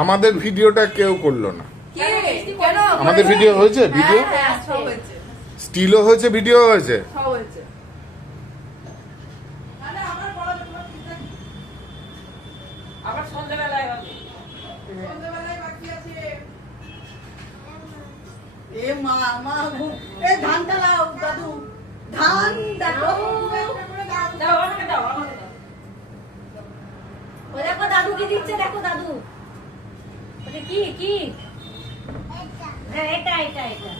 আমাদের ভিডিওটা কেউ করলো না। আমাদের ভিডিও হয়েছে, ভিডিও স্টিলও হয়েছে, ভিডিও হয়েছে। আবার সন্ধ্যাবেলায় হবে। এ মা মা এ ধানটা লাও দাদু, ধান দেখো দাও আমাকে দাও, আমাকে দাও। ও দেখো দাদু কি দিচ্ছে, দেখো দাদু ওটা কি কি হ্যাঁ এটা এটা এটা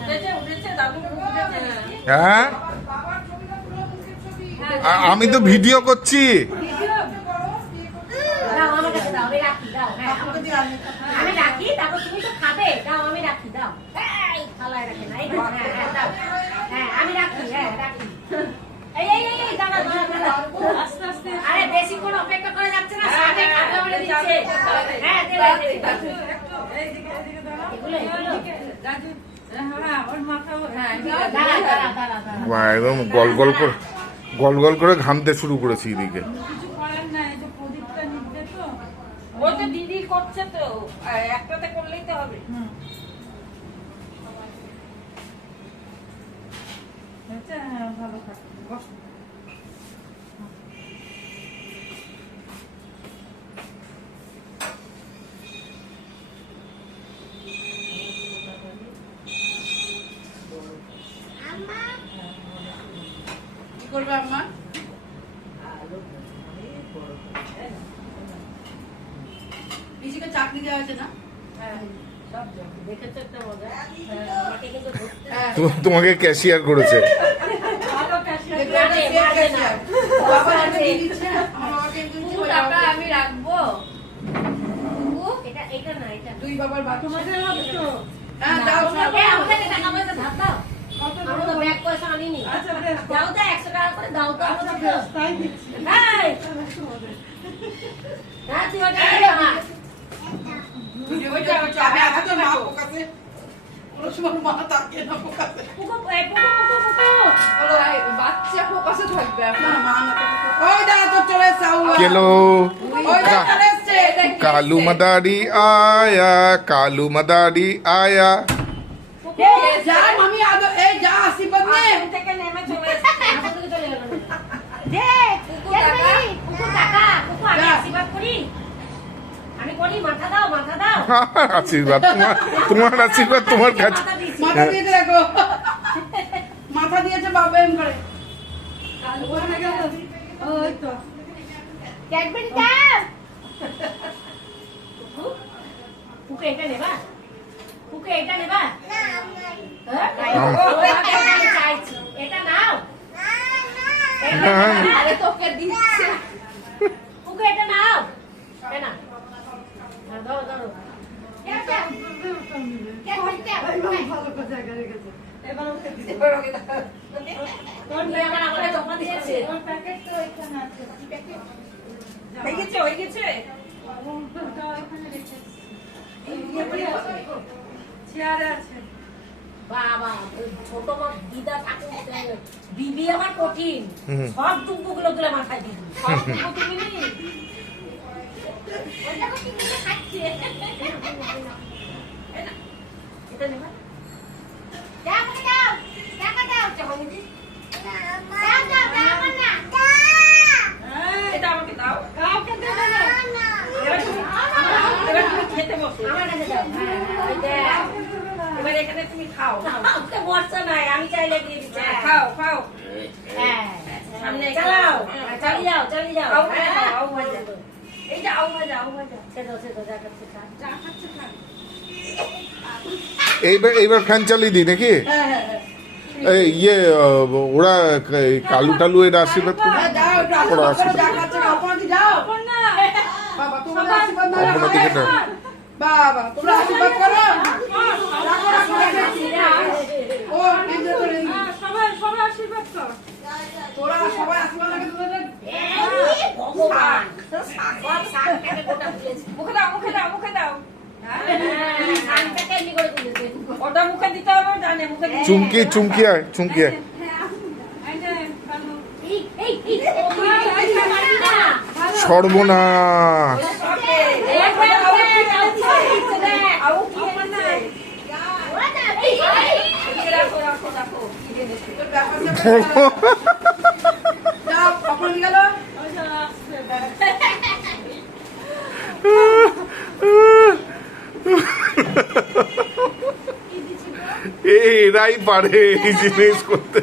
উঠেছে উঠেছে দাদু উঠেছে। হ্যাঁ আমি তো ভিডিও করছি। দাও আমার কাছে দাও, আমি রাখি, দাও হ্যাঁ আমি রাখি, তারপর তুমি তো খাবে, দাও আমি রাখি, দাও এই থালায় রাখে না, এই হ্যাঁ হ্যাঁ দাও হ্যাঁ আমি রাখি, হ্যাঁ রাখি। এই এই এই দাঁড়া দাঁড়া দাঁড়া, আস্তে আস্তে, আরে বেশিক্ষণ অপেক্ষা করা যাচ্ছে না, সাথে খাবে বলে দিচ্ছে। হ্যাঁ দে দে এইদিকে এইদিকে দাঁড়াও, এগুলো এগুলো রাজু হ্যাঁ ওর মাথা হ্যাঁ দাঁড়া দাঁড়া দাঁড়া দাঁড়া বা একদম গল গল করে গল গল করে ঘামতে শুরু করেছি এদিকে। কিছু করার নাই, এই যে প্রদীপটা নিতে তো ওই তো দিদি করছে তো, একটাতে করলেই তো হবে। আচ্ছা ভালো থাক, বস। কি করবে আম্মা? পিসিকে চাকরি দেওয়া হয়েছে না? দেখেছো একটা মজা, আমাকে কিন্তু ধরতে তোমাকে ক্যাশিয়ার করেছে। ভালো ক্যাশিয়ার। মারবে, মারবে না। বাবা আমাকে দিয়ে দিচ্ছে, আমার বাবাকে একদম দু চলে টাকা যাবে। আমি রাখবো। এটা এটা না এটা দুই বাবার বাচ্চা। তোমাদের হবে তো? হ্যাঁ দাও সব। আমাদের টাকা পয়সা ধার দাও, কত আমরা তো ব্যাগ পয়সা আনিনি। আচ্ছা বেশ। দাও তো 100 টাকা করে দাও তো আচ্ছা আমাদের। বেশ, তাই দিচ্ছি। এই হ্যাঁ তুই ওটা নিয়ে যা। ভিডিও ভিডিও করছে, আমি আগে তো মা পোকাতে কোনো সময় মা তাকিয়ে না পোকাতে। পুকু এই পুকু পুকু পুকু বলো ভাই বাচ্চা পোকাতে থাকবে এখন মা না তো। ওই দাঁড়া তো চলে যাও। কেলো ওই দাঁড়া চলে এসছে। কালু মাদারি আয়া, কালু মাদারি আয়া। পুকু যা আমি আদর এই যা আশীর্বাদ নে। আসন থেকে নেমে চলে এসেছে। আমার দিকে চলে গেল দে পুকু টাকা পুকু আমি আশীর্বাদ করি, আমি করি, মাথা দাও মাথা দাও। আশীর্বাদ তোমার আশীর্বাদ তোমার কাছে। মাথা দিছি মাথা দিয়েছে দেখো। মাথা দিয়েছে বাবা এম করে। ওখানে গেল। ওই তো। ক্যাডবেরি দাও। পুকু এটা নেবা, পুকু এটা নেবা আমি চাইছি এটা নাও। এটা নাও। আরে তোকে দিচ্ছে। পুকু এটা নাও, এ না ধরো ধরো ভালো করে জায়গা রেখেছে। এবার ওকে দিতে তোর নিয়ে আমার আমাকে জমা দিয়েছে। ওর প্যাকেট তো এখানে আছে। হয়ে গেছে হয়ে গেছে। ওটা ওখানে রেখেছে। চেয়ারে আছে। বাবা ছোট মা দিদা ঠাকুর দিদি আমার কঠিন, হুম। সব টুকগুলো তুলে মাথায় দিদি সব টুকু তুমি নি এটা নেবা দাও আমাকে দাও টাকা দাও চাহনি দি দাও দাও দাও আমার না এটা আমাকে দাও। কাউকে দেব না এবার তুমি খেতে বসো। আমার কাছে দাও হ্যাঁ ওই দে এবার এখানে তুমি খাও। আমাকে বর্ষা নাই আমি চাইলে দিয়ে দিচ্ছি খাও খাও। হ্যাঁ সামনে চালাও চালিয়ে যাও চালিয়ে যাও আউ ভাজা, আউ ভাজা। এই যে আউ ভাজা, আউ ভাজা। সেটা যা করছে খা চা খাচ্ছে খা। এইবার ফ্যান চালিয়ে দিই নাকি? হ্যাঁ হ্যাঁ হ্যাঁ। এই ইয়ে ওরা কালু টালু এর আশীর্বাদ করবে। হ্যাঁ যাও একটু আশীর্বাদ করো যা খাচ্ছে অপরাধী যাও। না। বাবা তোমরা আশীর্বাদ না অপরাধী কেটে। বাবা তোমরা আশীর্বাদ করো। রাখো রাখো রাখো। ও নিজে তো নেই। সবাই সবাই আশীর্বাদ কর। তোরা সবাই আশীর্বাদ লাগে তোদের। এই ভগবান সব শাক থেকে গোটা দিয়েছে মুখে দাও, মুখে দাও, মুখে দাও। শাকটাকে এমনি করে দিয়েছে ওটা মুখে দিতে হবে, জানে মুখে দিতে হবে। চুমকি চুমকি আয় চুমকি আয়। এই যে, কালু। এই সর্বনাশ। যাও কখন গেল এরাই পারে এই জিনিস করতে।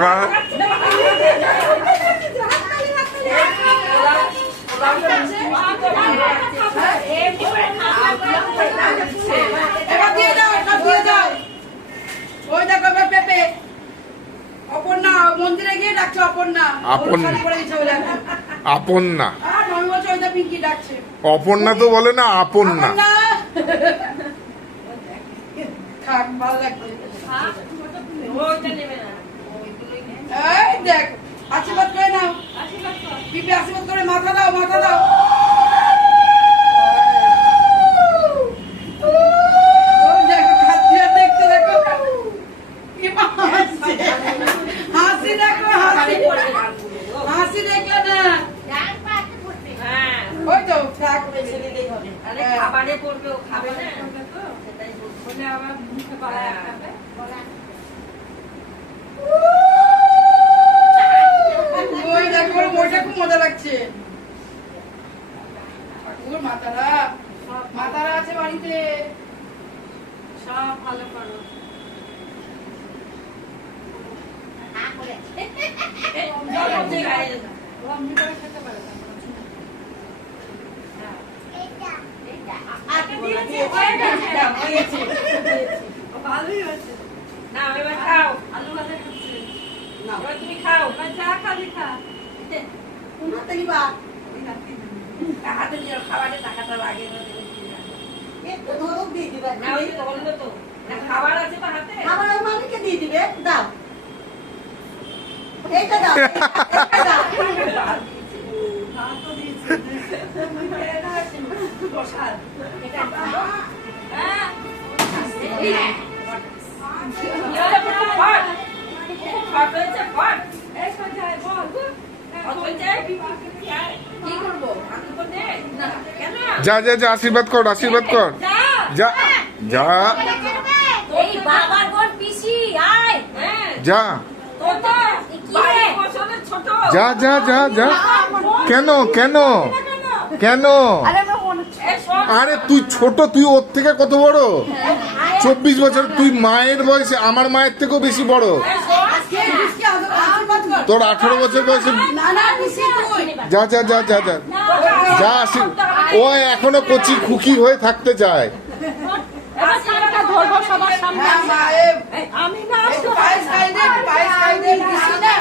হ্যাঁ, এবার দিয়ে দাও, সব দিয়ে দাও। ওই দেখো এবার পেঁপে। অপর্ণা মন্দিরে গিয়ে ডাকছে অপর্ণা। অপর্ণা। শাড়ি পরে দিচ্ছে বলে এখন। আপন না, আর আমি বলছি ওইটা পিঙ্কি ডাকছে। অপর্ণা তো বলে না, আপন না। অপর্ণা। থাক, ভালো লাগছে। এই দেখ, আশীর্বাদ করে নাও। পিপি আশীর্বাদ করে মাথা দাও, মাথা দাও। ওই দেখো, খাচ্ছে আর দেখতে দেখো। কি মা হাসছে। হাসি দেখো, হাসি। হাসি দেখলে না। ওই তো, থাক। খাবারে পড়বে, ও খাবে না সেটাই বলে আবার মুখে পাড়ায় খাবে। ওই দেখো, ওর মনটা খুব মজা লাগছে। ওর মাতারা, মাতারা আছে বাড়িতে। সব ভালো করো। ভালোই হয়েছে। না এবার খাও, আলু ভাজা খাচ্ছে। এবার তুমি খাও, এবার যা খাবি খা। হাতে নিবা। হাতে নিয়ে খাবারের টাকাটা লাগে না। না ওই তো বললো তো, না খাবার আছে তো হাতে। ভাতও দিয়েছে। বসার। হ্যাঁ। ফট। ফট হয়েছে, ফট। এই সঞ্জয় বল। ফট হয়েছে। কি করবো? আমি তো নেই। না, কেন? যা যা যা, আশীর্বাদ কর, আশীর্বাদ কর। যা। যা যা এই বাবার বোন পিসি আয়। হ্যাঁ। যা তোর তো বাড়ির বছরের ছোট। যা যা যা যা। কেন কেন কেন? এই শোন। আরে তুই ছোট, তুই ওর থেকে কত বড়? 24 বছর। তুই মায়ের বয়সে, আমার মায়ের থেকেও বেশি বড়। আজকে পিসকি আশীর্বাদ কর। তোর 18 বছর বয়সে। না না পিসি তুই। যা যা যা যা যা যা। ও এখনো কচি খুকি হয়ে থাকতে চায়। ধরবো সবার সামনে। হ্যাঁ মা, আমি না একটু পায়েস খাই দে, পায়েস খাই দে, পিসি না।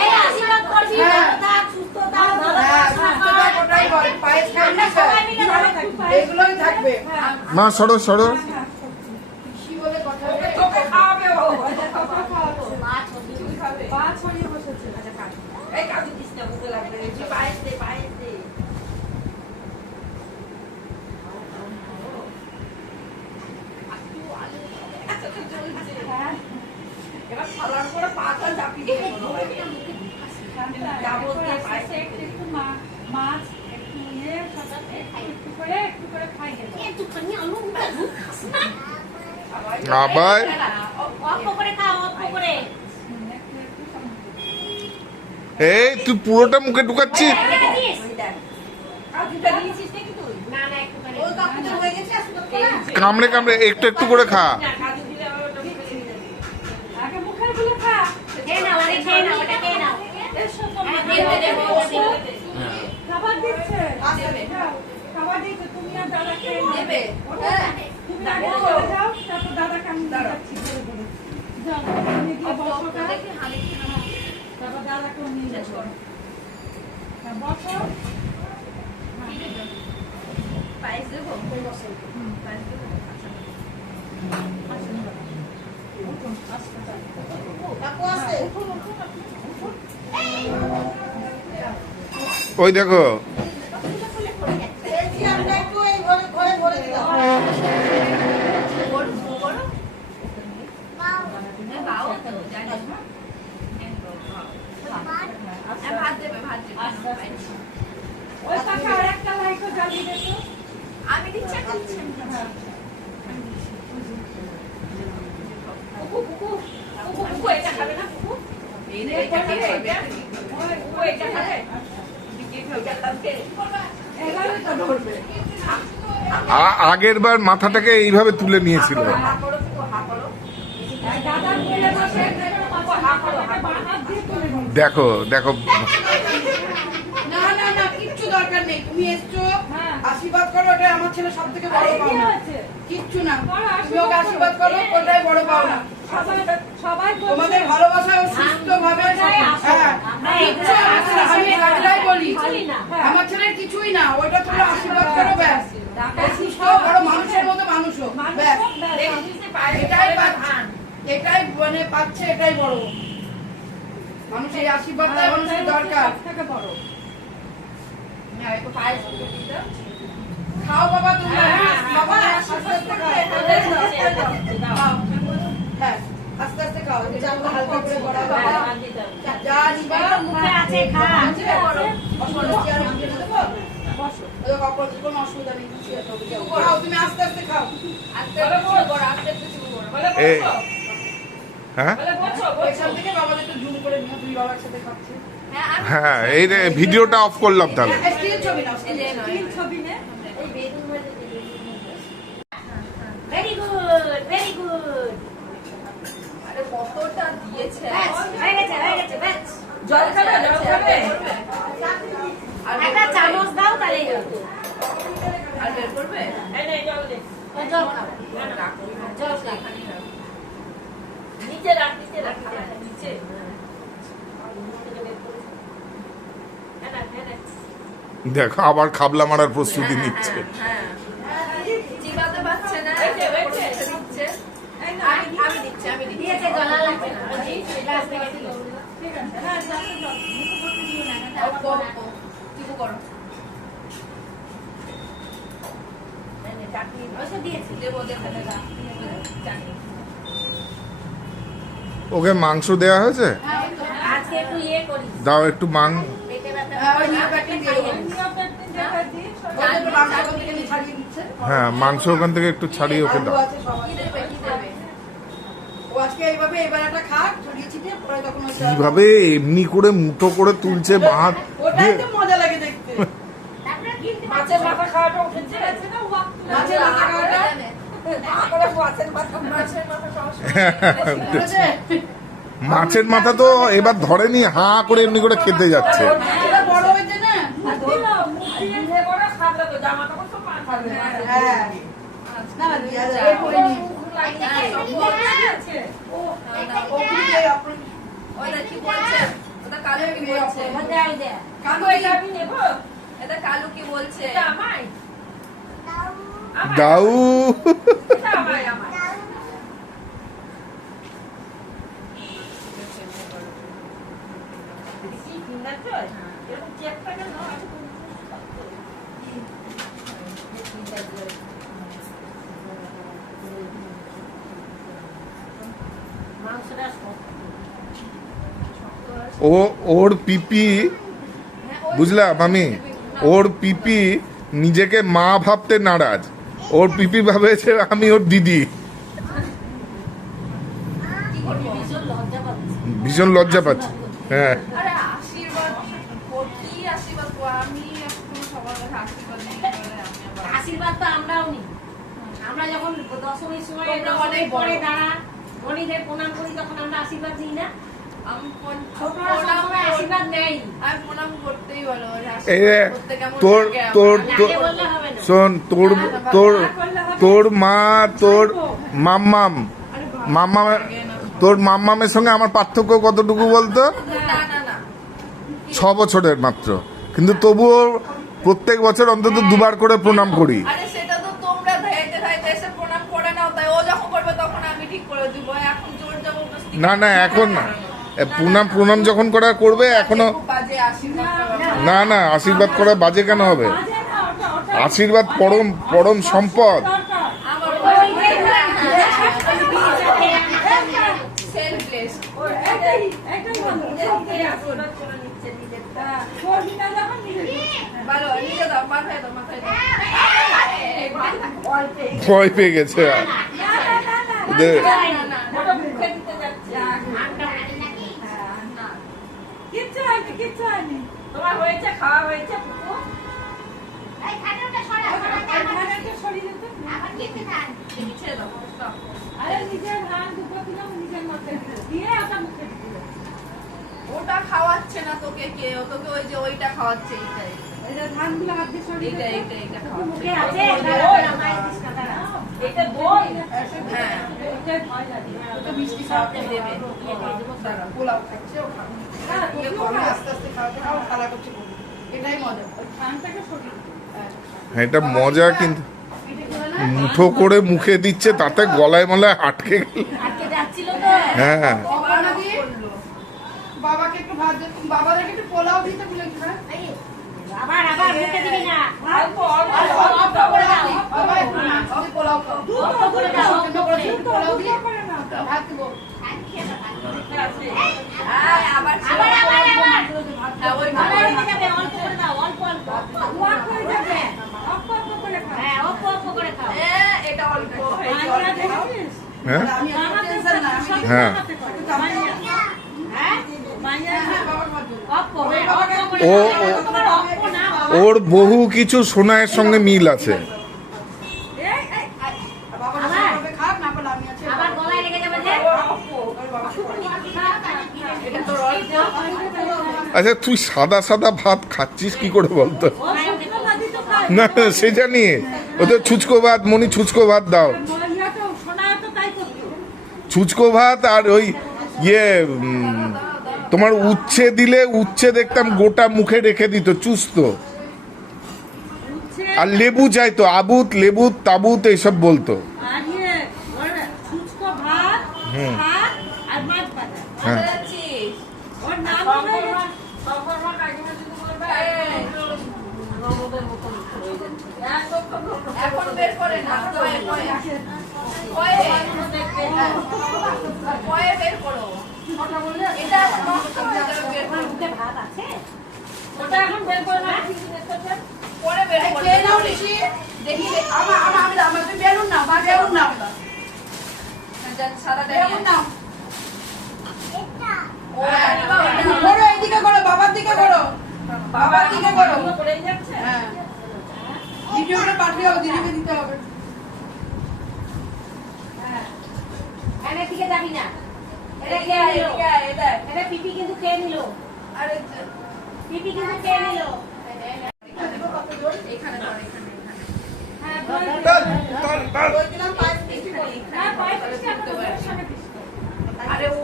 এই আশীর্বাদ করছি হ্যাঁ। ভালো থাক, সুস্থ থাক, ভালো হ্যাঁ, থাক। সুস্থতা কোটাই বল। পায়েস খাই না সবাই মিলে ভালো থাকবো। এগুলোই থাকবে। মা সরো সরো। পিসি বলে কথা বলে। তোকে খাওয়াবে ও। মা ছবি খাবে। পা ছড়িয়ে বসেছে। আচ্ছা কাট। এই কাজু দিস না, মুখে লাগবে। তুই পায়েস দে, পায়েস দে। এবার ছালার পরে পাটা চাপিয়ে দেবো। যাবো দিয়ে পায়েসে একটু মাছ একটু ইয়ে একটু করে খাই গেল। একটুখানি আলু খাস না। আবার অল্প করে খাও, অল্প করে। এই তুই পুরোটা মুখে ঢুকাচ্ছিস। দেখেছিস? কাজুটা দিয়েছিস নাকি তুই? না না একটুখানি। ওই কাকুটা হয়ে গেছে আশীর্বাদ করা। কামড়ে কামড়ে একটু একটু করে খা। না, কাজু দিলে আবার ওটা মুখে লেগে যাবে। আগে মুখের গুলো খা। খেয়ে নাও, আরে খেয়ে নাও, ওটা খেয়ে নাও। এসো হ্যাঁ, তোমরা। দেবে, দেবে, দেবে, দেবে। খাবার দিচ্ছে। আসবে। যাও, খাবার দিচ্ছে, তুমি আর দাদা খেয়ে নাও। দেবে। তুমি আগে চলে যাও, তারপর দাদাকে আমি দেখাচ্ছি ধরে ধরে। যাও, তুমি গিয়ে বসো গা। তারপর দাদাকেও নিয়ে যাবো। হ্যাঁ, বসো। পায়েস দেবো? কাকু আছে। ওই দেখো, এই চেয়ারটা একটু এই ঘরে ঘরে ভরে দিলাম। খাও তো জানিস না ভাত দেবে ওই পাখা আর একটা লাইটও জ্বালিয়ে দে তো। আমি দিচ্ছি এটা খাবে না এটা খাবে আগের বার মাথাটাকে এইভাবে তুলে নিয়েছিল। দাদা বলে বসে হাত দিয়ে তুলে নিন। দেখো দেখো না না না কিচ্ছু দরকার নেই, তুমি এসছো হ্যাঁ। আশীর্বাদ করো, ওটাই আমার ছেলে সব থেকে বড় আরে কি পাওনা। হয়েছে? কিচ্ছু না, করো, তুমি ওকে আশীর্বাদ করো, ওটাই বড় পাওনা। সবাই বলছে, তোমাদের ভালোবাসায় ও সুস্থ ভাবে কিচ্ছু আসে না, আমি এটাই বলি কিছুই না। আমার ছেলের কিছুই না, ওটা তোমরা আশীর্বাদ করো ব্যাস। ও সুস্থ বড় মানুষের মতো মানুষ হোক, ব্যাস। এটাই পাচ্ছে, এটাই মানে পাচ্ছে, এটাই বড় মানুষের আশীর্বাদটাই মানুষের দরকার। থেকে বড়। খাও বাবা তোমরা, বাবা আস্তে আস্তে খাও। হ্যাঁ আস্তে আস্তে খাও, এটা চালটা হালকা করে করা বাবা। যা নিবা মুখে আছে, খা। কোনো অসুবিধা নেই, খাও তুমি আস্তে আস্তে খাও। এ হ্যাঁ এখান থেকে বাবাদের একটু জুম করে নিও, দুই বাবার সাথে খাচ্ছে। হ্যাঁ এই রে, ভিডিওটা অফ করলাম তাহলে। স্টিল ছবি নাও, স্টিল তিন ছবি নে। Very good, very good. আরে কতটা দিয়েছে হয়ে গেছে, হয়ে গেছে, ব্যাস। জল খাবে একটা চামচ দাও তাহলেই হবে। আর বের করবে ওই জল খাও। জল খাও। নিচে রাখ নিচে দেখো আবার খাবলা মারার প্রস্তুতি নিচ্ছে। হ্যাঁ চিবাতে পারছে না দিচ্ছে আমি দিচ্ছি দিয়েছে, জল আর লাগবে না। গ্লাস থেকে দিও। ঠিক আছে, হ্যাঁ গ্লাসে জল। মুখে করতে দিও না, না, চিবু করো চাটনি ওইসব দিয়েছি। দেবো দেখাতে চাটনি ওকে মাংস দেওয়া হয়েছে, আজকে একটু ইয়ে করি, দাও একটু পেটে ব্যথা। ওই নিয়ে প্যাকিং দিয়ে দেবো। দেখা দিই। ওদের তো মাংস ওখান থেকে নিয়ে ছাড়িয়ে দিচ্ছে। হ্যাঁ মাংস ওখান থেকে একটু ছাড়িয়ে ওকে দাও। আলু আছে সব আছে। কি দেবে ও আজকে এইভাবে এবার একটা খাক, ছড়িয়ে ছিটিয়ে, পরে তখন ওইটা- কিভাবে এমনি করে মুঠো করে তুলছে ভাত ওটাই তো মজা লাগে দেখতে। তারপরে কিনতে মাছের মাথা খাওয়াটা উঠেছে মাছের মাথা খাওয়াটা মাছের মাথা সমস্যা বুঝেছে? মাছের মাথা তো এবার ধরেনি, হাঁ করে এমনি করে খেতে যাচ্ছে। এটা বড় হয়েছে না? হ্যাঁ। না, না, দিয়া যায়, এর করে নিয়ে। ওকে, আপনি- ওটা কি বলছে ওটা কালু কি বলছে মজা হয়ে যায়। কাকু, এটা কালু কি বলছে দাউ মাংসটা শক্ত। ও ওর পিপি, বুঝলা মামি, ওর পিপি নিজেকে মা ভাবতে নারাজ। ওর পিপি ভাবেছে আমি ওর দিদি। ভীষণ লজ্জা পাচ্ছি। ভীষণ লজ্জা পাচ্ছে। হ্যাঁ আরে আশীর্বাদ কি আশীর্বাদ আমি এখন সবার কাছে আশীর্বাদ নিতে পারে আমি আবার আশীর্বাদ তো আমরাও নিই। আমরা যখন দশমীর সময় তোমরা দশমীর অনেক পরে বড়। দাঁড়া গণিদের প্রণাম করি, তখন আমরা আশীর্বাদ দিই না? আমি ছোটরা সবসময় আশীর্বাদ নেই। আমি প্রণাম করতেই ভালো এই রে, তোর তোর আগে বললে হবে না। শোন, তোর তোর তোর মা, তোর মাম্মাম মাম্মা, তোর মাম্মামের সঙ্গে আমার পার্থক্য কতটুকু বলতো? না না না 6 বছরের মাত্র, কিন্তু তবুও প্রত্যেক বছর অন্তত দুবার করে প্রণাম করি। আরে সেটা তো তোমরা ধাইতে ধাইতে এসে প্রণাম করে নাও, তাই ও যখন করবে তখন আমি ঠিক করে দিব। এখন জোর জবরদস্তি না না এখন না, প্রণাম যখন করা করবে, এখনো খুব বাজে আশীর্বাদ না না, আশীর্বাদ করা বাজে কেন হবে? বাজে না, ওটা আশীর্বাদ পরম পরম সম্পদ। দরকার। আমার ওই যে সেলফি এটাই ভালো। আশীর্বাদ করে নিচ্ছে নিজেরটা। হ্যাঁ, করবি না যখন নিজে করবি। ভালো নিজে দাও মাথায় দাও মাথায় দাও ভয় পেয়ে গেছে না, না, না, না, দে- ওটা মুখে দিতে যাচ্ছে। কিচ্ছু হয়নি, কিচ্ছু হয়নি। তোমার হয়েছে, খাওয়া হয়েছে পুকু? খানাটা সরিয়ে দিতে। ছেড়ে দাও stop। আরে নিজের হাত দুটো দিলাম, নিজের মাথায় দিলাম। দিয়ে ওটা মুখে দিলাম। ওটা খাওয়াচ্ছে না তোকে কে ও তোকে ওই যে ওইটা খাওয়াচ্ছে এইটাই এটা ধানগুলো হাত দিয়ে সরিয়ে এইটা দিতে। এইটা এইটা খাওয়াচ্ছে মুখে আছে দাঁড়া মায়ের কৃষ্ণ দাঁড়া এটা দই। হ্যাঁ ওটাই ভয় লাগে। ওটা মিষ্টি খাওয়াতে দেবে দাঁড়া পোলাও খাচ্ছে ও খাবে হ্যাঁ, ওকে তুমিও খাওয়াবে খা। আস্তে আস্তে খাওয়াতে খাওয়া খেলা করছে বলে। এটাই মজা ওই ধানটাকে সরিয়ে দিতে। হ্যাঁ, এটা মজা, কিন্তু মুঠো করে মুখে দিচ্ছে, তাতে গলায় মলায় আটকে গেল। আজকে যাচ্ছিল তো হ্যাঁ, বাবা দিয়ে বাবাকে একটু ভাত দে বাবাদেরকে একটু পোলাও দিতে ভুলে গেছি না আবার আবার মুখে দিবি না অল্প, অল্প, অল্প করে দাও বাবা একটু মাছ দিয়ে পোলাও খাও অল্প করে দাও অল্প করে পোলাও দিয়ে করে না। ভাত দেবো আছে। আবার আবার আবার আবার হ্যাঁ ওই আবার হয়ে যাবে অল্প করে দাও অল্প অল্প ওয়াক হয়ে যাবে। অল্প অল্প করে খা। হ্যাঁ অল্প অল্প করে খাও এটা অল্প হয়েছে মাইয়া অল্প খাও। দেখেছিস? হ্যাঁ, আমি আমার টেনশন না আমি সব হ্যাঁ। হাতে করে। মাইয়া। হ্যাঁ মাইয়া। বাবার মতো অল্প হ্যাঁ অল্প করে ও, দাও ও। তোমার অল্প না বাবা ওর বহু কিছু সোনায়ের সঙ্গে মিল আছে। এই, এই, বাবার আবার? সঙ্গে খাক না পারলে আমি আছি আবার গলায় লেগে যাবে যে এটা তোর অল্প আচ্ছা, তুই সাদা সাদা ভাত খাচ্ছিস কি করে বলতো? ও শুকনো ভাজি তো খায়। না, সে জানি ওদের ছুচকো ভাত, মনি ছুচকো ভাত দাও। মাইয়া তো সোনায় তো তাই করতো। ছুচকো ভাত আর ওই ইয়ে তোমার উচ্ছে দিলে, উচ্ছে দেখতাম গোটা মুখে রেখে দিত, চুষতো। উচ্ছে আর লেবু চাইতো, আবুত লেবুত তাবুত এইসব বলতো। আর ইয়ে, ওর শুষ্ক ভাত, ভাত আর মাছ ভাজা। হ্যাঁ, যাচ্ছিস ওর নাম হয়ে গেছে। সম্পূর্ণ কাকিমা যদি বলবে, ননদের মতন হয়ে যাচ্ছে। এখন বের করে না কয়ে কয়ে কয়ে বের করো এটা এখন নষ্ট হয়ে যাবে বের করো মুখে ভাত আছে ওটা এখন বের করে না, ঠিক আছে? পরে বের করো খেয়ে নাও ঋষি দেখি আমার আমার আমি আমার তুমি বেরুন না বা বেরুন না সাদা বেরুন না ও করো এইদিকে করো বাবার দিকে করো বাবার দিকে করো এগুলো করেই যাচ্ছে। হ্যাঁ ভিডিওটা পাঠিয়ে দিদিকে দিতে হবে এনে থেকে যাবি না এটা এদিকে খেয়ে আয়, নিল এদিকে আয়, এদিকে আয়। এটা পিপি কিন্তু খেয়ে নিল আরে পিপি কিন্তু খেয়ে নিল এখানে ধর এখানে হ্যাঁ, দই ওই দিলাম পায়েস মিষ্টি বলি হ্যাঁ, পায়েস মিষ্টি আমরা দইয়ের সঙ্গে দিচ্ছি। আরে ও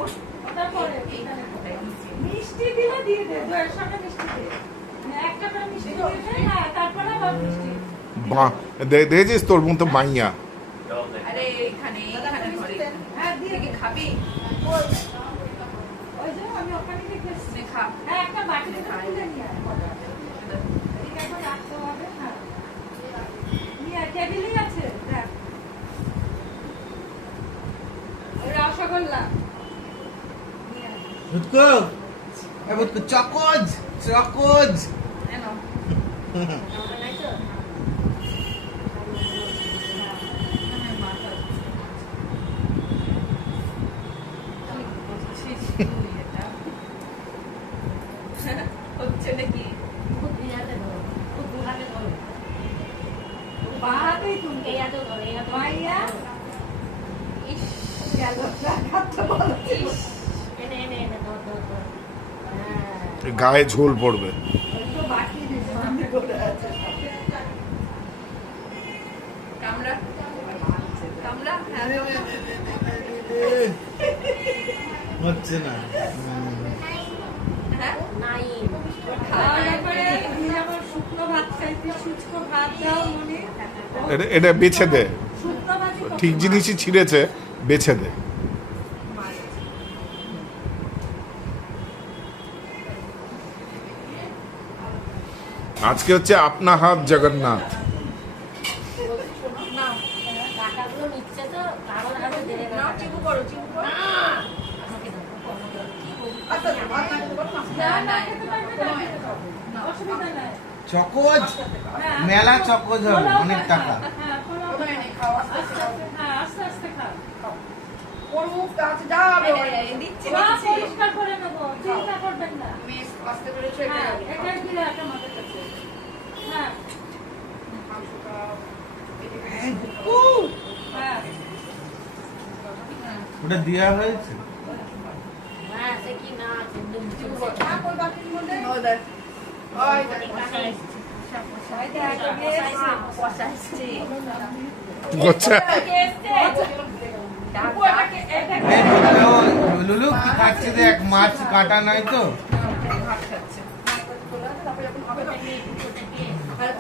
ওটা পরে। মিষ্টি দিলে দিয়ে দে, দইয়ের সঙ্গে মিষ্টি দে। একটা করে মিষ্টি দিয়ে দে, হ্যাঁ, তারপরে আবার মিষ্টি। বাহ, দেখেছিস তোর মতো মাইয়া। আরে এখানে এখানে ধরে হ্যাঁ, দিয়ে কি দে। খাবি ওই যে আমি ওখানে রেখে এসেছি। নে খা হ্যাঁ, একটা বাটিতে তুলে নিয়ে আয়। এদিকে একবার রাখতে হবে, হ্যাঁ। নিয়ে আয়, টেবিলেই আছে, দেখ। ওই রসগোল্লা। নিয়ে আয়। Vutku, Vutku, cokoj, cokoj. এনো আমাকে নাই তো হচ্ছে নাকি খুব দিনাতে ধরো খুব দুহাতে ধরো বাহাতেই তুমি। এই হাতেও ধরো এই হাতেও মাইয়া। ইস গেল, দেখাতে বলো। এনে এনে এনে ধর ধর ধর হ্যাঁ গায়ে ঝোল পড়বে। ওই তো বাটি দিয়েছে, সামনে করে আছে। কামড়া কামড়া হ্যাঁ হচ্ছে না হ্যাঁ নাই খাওয়ার পরে তুমি আবার শুকনো ভাত খাইতে, শুষ্ক ভাত দাও মনে। এটা বেছে দে, শুকনো ভাতই কত ঠিক জিনিসই ছিঁড়েছে, বেছে দে। আজকে হচ্ছে আপনা হাত জগন্নাথ। নাও টাকাগুলো নিচ্ছে তো কারণ আরো দেবে না নাও চিবু করো আমাকে দাও না খেতে পারবে না খেতে পারবে। অসুবিধা নাই। চকোজ হ্যাঁ, মেলা চকোজ হবে অনেক টাকা হ্যাঁ, কোনো কোনো নেই, খাও, আস্তে আস্তে আস্তে খাও। আস্তে, হ্যাঁ, আস্তে আস্তে খাও। করুক, কাছে যাবে ওরা। দিচ্ছি সব দিচ্ছি পরিষ্কার করে নেবো, চিন্তা করবেন না। তুমি আসতে পেরেছো, এটা হ্যাঁ, যাবে। এটাই বিরাট আমাদের কাছে। হ্যাঁ, মাংস খাও। হ্যাঁ। ওটা দেওয়া হয়েছে হ্যাঁ, সে কি না থাক ওই বাটির মধ্যে। ওই দেখ। ওই দেখ। গোচ্ছা এই লুলু কি খাচ্ছে দেখ মাছ কাটা নাই তো ভাত খাচ্ছে। তারপরে যখন হবে না,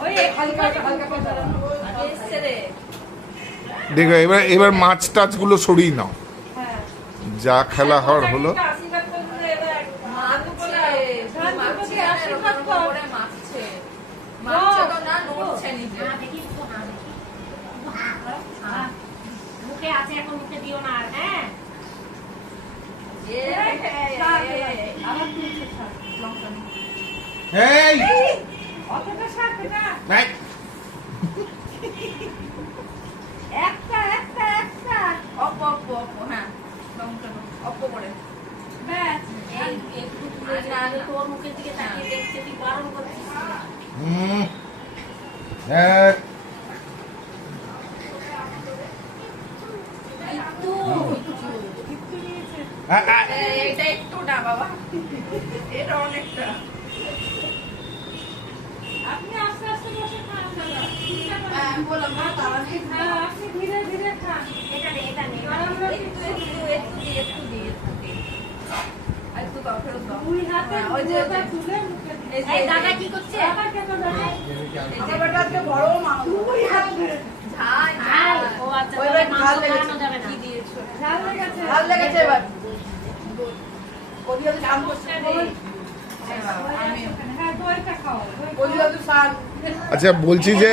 ওই হালকা হালকা করে জ্বালানো। এসছে রে দেখো এবার মাছ টাছ গুলো সরিয়ে নাও, যা খেলা হওয়ার হলো। আশীর্বাদ করে দিলে এবার মাখছে আশীর্বাদ কর। মাখছে মাখছে তো না নড়ছে নিজে না দেখি একটু না দেখি মুখে আছে এখন মুখে দিও না আর হ্যাঁ আবার তুলছে শাক। এই অতটা শাক এটা? নাই একটা, একটা, একটা। অপ অপ অপ হ্যাঁ লঙ্কা অপ করে ব্যাস। এই একটু তুলে যে আমি তোর মুখের দিকে তাকিয়ে দেখছি তুই বারণ করছিস হুম এই একটু নিয়েছে। এটা একটু না বাবা এটা অনেকটা আপনি আস্তে আস্তে বসে খান দাদা। চিন্তা করেন হ্যাঁ, না। আমি বললাম না, তারা নেই। হ্যাঁ, আপনি ধীরে ধীরে খান। এটা নে এটা নে আমরা একটু একটু একটু দিই আর একটু দাও ফেরত দাও দুই হাতে ওই যে দুধটা তুলে মুখে দিন। এই যে এই দাদা কি করছে দাদা কেন দাদা? আমার বেটা আজকে বড় মানুষ। দুই হাত ধরে। ঝাল ঝাল ও আচ্ছা ওই তবে ঝাল মাংস লেগেছে। খাওয়ানো যাবে না কি দিয়েছো ঝাল লেগেছে। ভাল লেগেছে এবার। কবি আলু শান করছে। হ্যাঁ, দইটা খাও। দই খাও। কবি আলু শান। আচ্ছা বলছি যে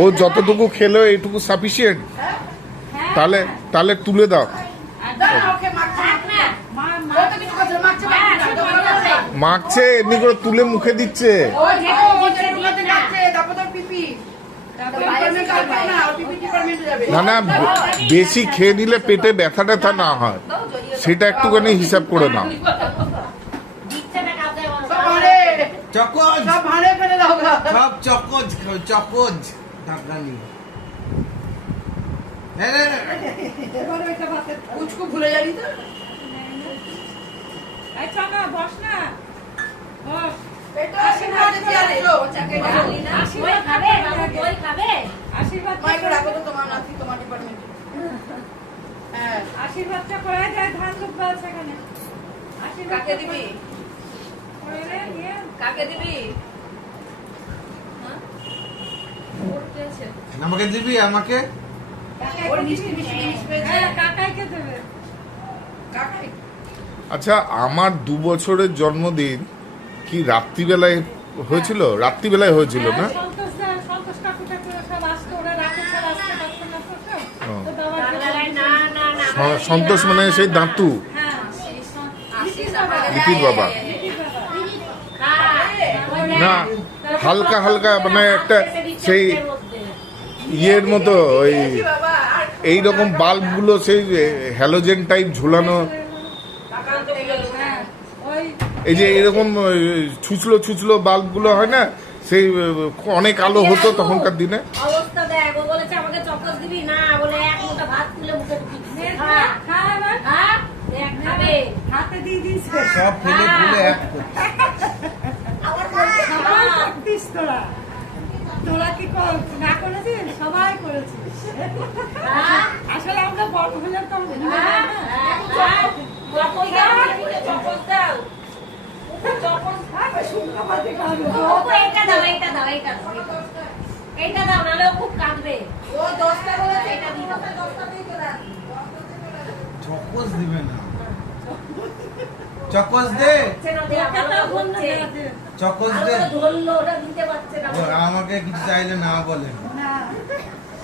ও যতটুকু খেলো এইটুকু সাফিসিয়েন্ট, হ্যাঁ, তাহলে তাহলে তুলে দাও। দাও না, ওকে মাখছে। থাক না মা ও তো কিছু করছে না, মাখছে, মাখছে না। যখন মাখছে। মাখছে এমনি করে তুলে মুখে দিচ্ছে। ওই যে ও যে ঢুকাতে যাচ্ছে, তারপর তোর পিপি। ডিপার্টমেন্ট আসবে না, ওর পিপি ডিপার্টমেন্টে যাবে। না না বেশি খেয়ে নিলে পেটে ব্যথা ট্যাথা না হয়, সেটা একটুখানি হিসাব করে নাও। দিচ্ছে না কাজে বলো সব ভাঁড়ে। চকোজ সব ভাঁড়ে ফেলে দাও গা। সব চকোজ খাও, চকোজ ঢাকা নিয়ে এবার ওইটা ভাতে কুচকু ভুলে যাবি তো। এই চল না, বস না। বস। এটা আশীর্বাদ দিয়ে আসো। চাকে ডালি না ওই খাবে বাবু ওই খাবে আশীর্বাদ মা একটু রাখো তো তোমার নাতি, তোমার ডিপার্টমেন্টে। হ্যাঁ। আশীর্বাদটা করে যায়, ধান দুব্বা আছে এখানে। আশীর্বাদ কাকে দিবি করে রে, নিয়ে। কাকে দিবি হ্যাঁ করতে আছে আমাকে দিবি আমাকে ওর মিষ্টি মিষ্টি জিনিস পেয়েছে। হ্যাঁ, কাকাইকে দেবে। কাকাই। আচ্ছা আমার 2 বছরের জন্মদিন কি রাত্রিবেলায় হয়েছিল? রাত্রিবেলায় হয়েছিল না? হ্যাঁ, সন্তোষ কাকু ঠাকুর সব আসতো, ওরা রাতে সব আসতে পারতো না তো সব। ও। তো বাবার দাদারা না না না সন্তোষ মানে সেই দাঁতু, হ্যাঁ, আশিস লিপির বাবা। লিপির বাবা। না হালকা হালকা মানে একটা সেই ইয়ের মতো ওই বাবা আর এইরকম বাল্বগুলো সেই হ্যালোজেন টাইপ ঝুলানো, আক্রান্ত হয়ে গেল হ্যাঁ, ওই এই যে এরকম ছুচলো ছুচলো বাল্বগুলো হয় না, সেই অনেক আলো হতো তখনকার দিনে। অবস্থা দেখ ও বলেছে আমাকে চকস দিবি না বলে এক মুঠো ভাত তুলে মুখে ঢুকিয়ে দিচ্ছে খা, খা এবার। হ্যাঁ দেখ খাবে হাতে দিয়ে দিয়েছে। সব ফেলে ফুলে এক করছে। সবাই করতিস তোরা। তোরা কি না করেছিস? সবাই করেছিস। আসলে আমরা বড় হলে তো চকস দাও চকস শুকনো ভাতে খাবো। ও এইটা দাও এইটা দাও এইটা দাও এইটা দাও নাহলে ও খুব কাঁদবে ও 10টা বলেছে, এইটা দিয়ে দাও। 10টা দিয়ে চলে আস। চকোজ দিবে না চকোজ দে হচ্ছে না দেয়া ভালো হচ্ছে চকোজ আর দে ওটা ধরলো ওটা দিতে পারছে না ও আমাকে কিছু চাইলে না বলে না,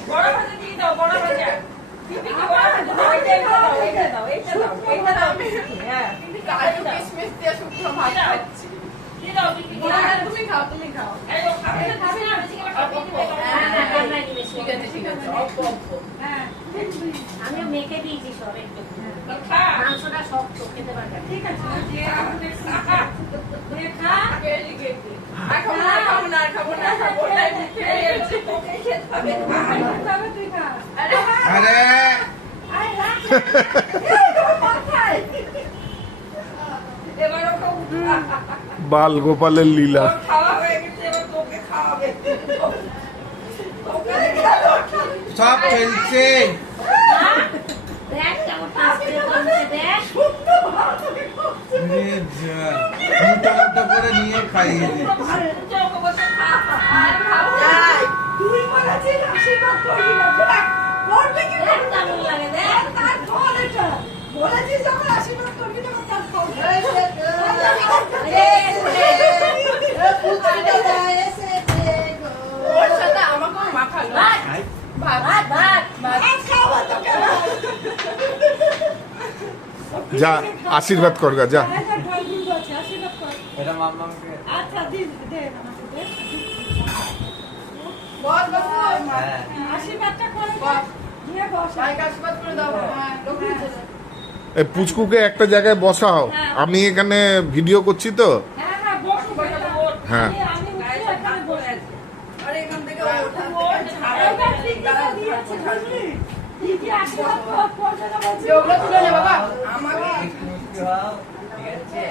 বড় ভাজা দিয়ে দাও বড় ভাজা পিপিকে বড় ভাজা দাও এইটা দাও এইটা দাও এইটা দাও এইটা দাও হ্যাঁ কাজু কিশমিশ দিয়ে শুকনো ভাত খাচ্ছি। তুমি খাও এই ও খাবে না, খাবে না, বেশি করে খাবে না। না না কামড়াই দিবে সব। ঠিক আছে অল্প অল্প হ্যাঁ আমিও মেখে দিয়েছি সব একটু। খা। মাংসটা শক্ত খেতে পারবে না। ঠিক আছে যে আমাদের খা। দেখা আর খাবো না ওটাই মুখে গেছে তবে তুই খা আরে এবারও খাও। বাল গোপালের লীলা। তোর খাওয়া হয়ে গেছে, এবার তোকে খাওয়াবে। সব চলছে। দেখ কেমন টাস্টে করছে দেখ। রে যা, মুটা মুটা করে নিয়ে খাইয়ে দিচ্ছে। যাও, বসে খা। যাই তুই বলেছিস আশীর্বাদ করবি না দেখ করবে কি দেখ কেমন লাগে দেখ। তার ফল এটা বলেছিস যখন আশীর্বাদ করবি তখন তার ফল ওর সাথে আমাকেও মাখালো ভাত ভাত ভাত ভাত। খাওয়া তোকে যা আশীর্বাদ কর গা, যা। আচ্ছা ঢল গুলো আছে আশীর্বাদ কর এটা মাম্মামকে। আচ্ছা দি দে আমাকে দে বল বাবু হ্যাঁ। আশীর্বাদটা করে বস। দিয়ে বস ভাইকে আশীর্বাদ করে দাও হ্যাঁ লক্ষ্মী ছেলে এই পুচকুকে একটা জায়গায় বসাও, আমি এখানে ভিডিও করছি তো। হ্যাঁ হ্যাঁ বস হ্যাঁ। আমি উঠে এখানে বসে আছি আরে এখান থেকে ওঠান থেকে এইবার ঠিক আছে দিয়েছে বুঝলি দিদি আশীর্বাদ করছে না বলছি ওগুলো তুলে নে বাবা আমাকে একটু মুক্তি হও, ঠিক আছে?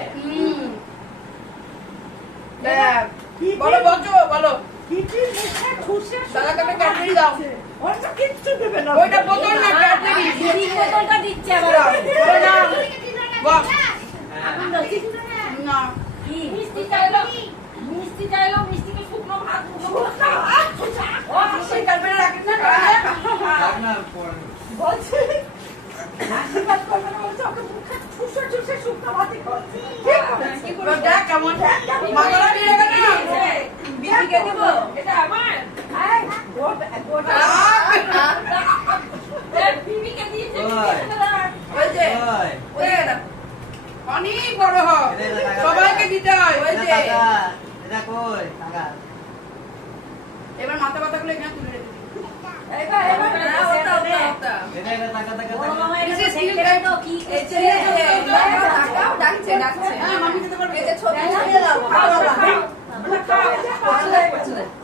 দেখ বলো বজো বলো দিদি মুখে ঠুসে দাদাকে একটা ক্যাডবেরি দাও ওর তো কিচ্ছু দেবে না ওইটা বোতল না ক্যাডবেরি দিদি বোতলটা দিচ্ছে আবার। ওরে না বাহ এখন দোষী না কি? মিষ্টি চাইলো, মিষ্টি চাইলো, মিষ্টিকে শুকনো ভাত মুখে খাও। ও সেই ক্যাডবেরি রাখিস না থাক না, পরে। বলছি আশীর্বাদ করবে না বলছে ওকে মুখে ঠুসে ঠুসে শুকনো ভাতি করছে ঠিক করেছে কি করব দেখ কেমন মাথাটা ফিরে গেল না বিবিকে দেব এটা আমার। এই গোটা দেখ, বিবিকে দিয়েছে, বিবিকে দাও। ওই যে ওই, ওই যে অনেক বড় হয় সবাইকে দিতে হয় ওই যে এটা কই? টাকা। এবার মাথা ব্যথাগুলো এখানে তুলে রেখে দিই এবার এবার না, ওটা, ওটা। এটা টাকা টাকা বড় টাকা। মামা এটা This is দেখতে still পাই তো কি এই করছে। ছেলে যে ডাকাও ডাকছে ডাকছে হ্যাঁ মামি খেতে পারবে এই যে ছোট ছেলে দাও খাও খাও, খাও খাও। খাও